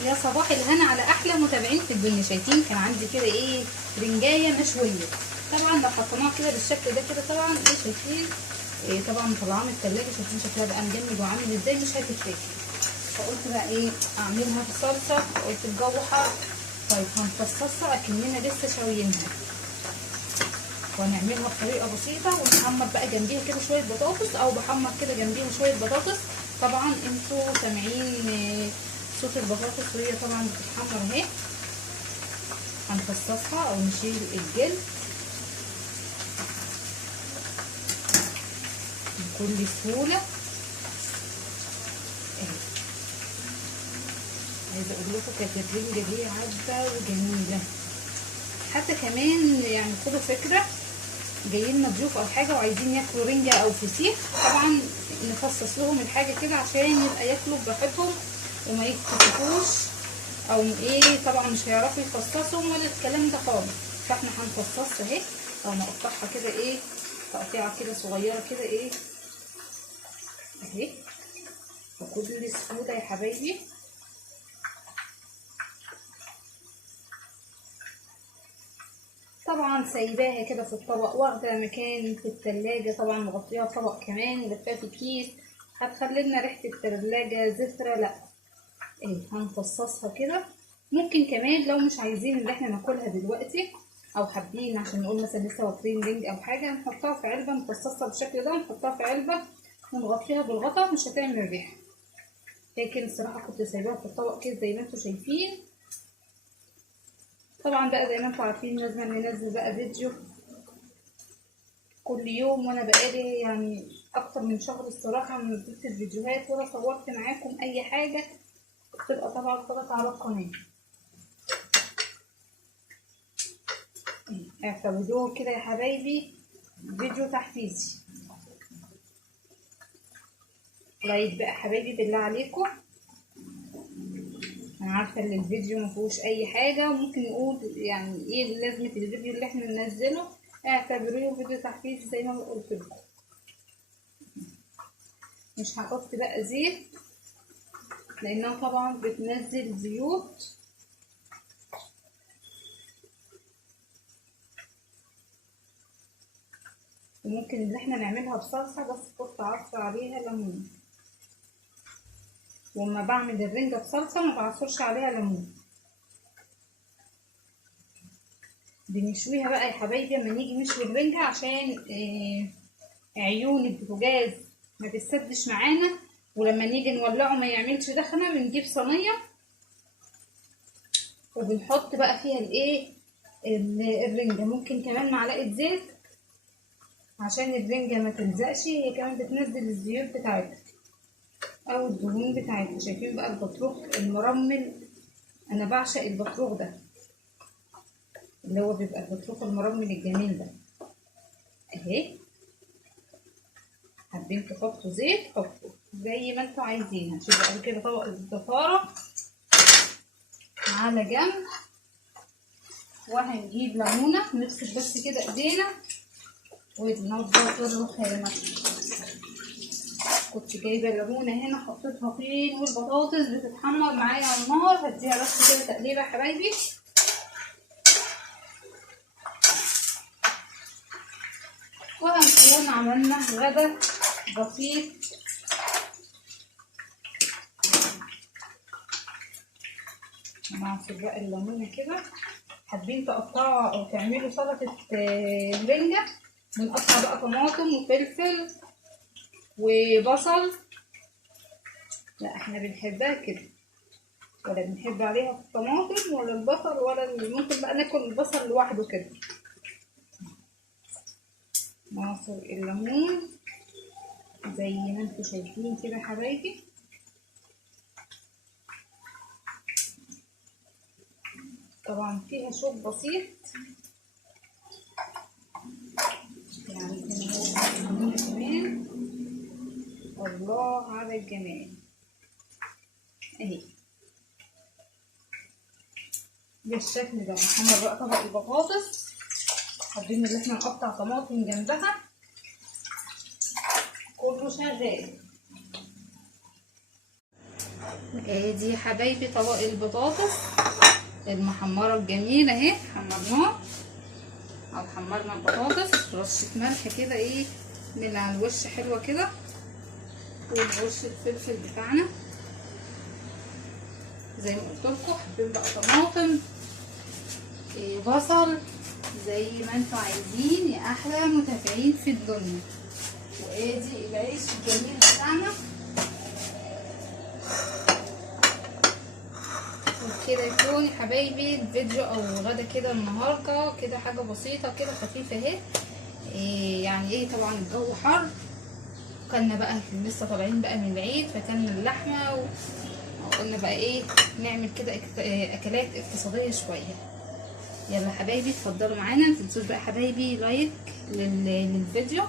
يا صباح الهنا على احلى متابعين في الدنيا. شايفين كان عندي كده ايه، رنجايه مشويه. طبعا لو حطيناها كده بالشكل ده كده طبعا ايه شايفين إيه، طبعا مطلعاها من التلاجه. شايفين شكلها بقى مجمد وعامل ازاي، مش هتتاكل. فقلت بقى ايه اعملها في صلصه. قلت الجو حر، طيب هنفصصها اكننا لسه شاويينها، وهنعملها بطريقه بسيطه. ونحمر بقى جنبيها كده شويه بطاطس، او بحمر كده جنبيها شويه بطاطس. طبعا انتوا سامعين صوت البطاطس وهي طبعا بتتحمر اهي. هنفصصها او نشيل الجلد بكل سهوله اهي. عايزه اقول لكم كانت الرنجه دي عذبه وجميله. حتى كمان يعني خدوا فكره، جايين لنا ضيوف او حاجه وعايزين ياكلوا رنجه او فسيخ، طبعا نفصص لهم الحاجه كده عشان يبقى ياكلوا براحتهم وما يتكسفوش او ايه. طبعا مش هيعرفوا يفصصهم ولا الكلام ده خالص. فاحنا هنفصصها اهي، او نقطعها كده ايه تقطيعه كده صغيره كده ايه اهي بكل سهوله يا حبايبي. طبعا سايباها كده في الطبق، واخده مكان في التلاجة. طبعا مغطيها طبق كمان ولفاها في كيس، هتخلي لنا ريحه التلاجة زفره. لا ايه، هنفصصها كده. ممكن كمان لو مش عايزين ان احنا ناكلها دلوقتي، او حابين عشان نقول مثلا لسه واكلين رنج او حاجه، نحطها في علبه نفصصها بالشكل ده، ونحطها في علبه ونغطيها بالغطا، مش هتعمل ريحه. لكن الصراحه كنت سايباها في الطبق كده زي ما انتم شايفين. طبعا بقى زي ما انتم عارفين لازم ننزل بقى فيديو كل يوم، وانا بقالي يعني اكتر من شهر الصراحه ما نزلت الفيديوهات ولا صورت معاكم اي حاجه. بتبقى طبعا غلط على القناه. اعتبروه كده يا حبايبي فيديو تحفيزي. لايك بقى حبايبي بالله عليكم. انا عارفه ان الفيديو ما فيهوش اي حاجه، وممكن نقول يعني ايه لازمه الفيديو اللي احنا ننزله. اعتبروه فيديو تحفيزي زي ما قلت لكم. مش هحط بقى زيت لانها طبعا بتنزل زيوت. وممكن ان احنا نعملها بصلصه، بس كنت عصر عليها ليمون. وما بعمل الرنجه بصلصه ما بعصرش عليها ليمون. بنشويها بقى يا حبايبي لما نيجي نشوي الرنجه، عشان عيون البوتاجاز ما تتسدش معانا، ولما نيجي نولعه ما يعملش دخنه. بنجيب صينيه وبنحط بقى فيها الايه الرنجه. ممكن كمان معلقه زيت عشان الرنجه ما تلزقش، هي كمان بتنزل الزيوت بتاعتها او الدهون بتاعتها. شايفين بقى البطروخ المرمل؟ انا بعشق البطروخ ده، اللي هو بيبقى البطروخ المرمل الجميل ده اهي. حابين تحطوا زيت حطوا زي ما انتوا عايزين. هنشيل بقى كده طبق الزفاره على جنب، وهنجيب ليمونه نغسل بس كده ايدينا وننضف الرخامه. كنت جايبه الليمونه هنا حطيتها فين، والبطاطس بتتحمر معايا على النار. هديها بس كده تقليبه يا حبايبي. وهنكون عملنا غدا بسيط. هنعصر بقى الليمونه كده. حابين تقطعوا او تعملوا سلطه رنجه، بنقطع بقى طماطم وفلفل وبصل. لا احنا بنحبها كده، ولا بنحب عليها الطماطم ولا البصل ممكن بقى ناكل البصل لوحده كده. نعصر الليمون زي ما انتوا شايفين كده يا حبايبي. طبعا فيها شوك بسيط يعني كمان. الله على الجمال اهي بالشكل ده. نحمر بقى طبق البطاطس. حابين ان احنا نقطع طماطم جنبها، كله شغال. ادي يا حبايبي طبق البطاطس المحمره الجميله اهي، حمرناه او حمرنا البطاطس، رشه ملح كده ايه من على الوش حلوه كده، ورش الفلفل بتاعنا زي ما قلت لكم. حابين بقى طماطم بصل زي ما انتوا عايزين يا احلى متابعين في الدنيا. وادي العيش الجميل بتاعنا وكده يكون يا حبايبي الفيديو او غدا كده النهارده كده، حاجه بسيطه كده خفيفه اهي. يعني ايه طبعا الجو حر، وكنا بقى لسه طالعين بقى من العيد فكلنا اللحمه وقلنا بقى ايه نعمل كده اكلات اقتصاديه شويه. يلا حبايبي اتفضلوا معانا، متنسوش بقى حبايبي لايك للفيديو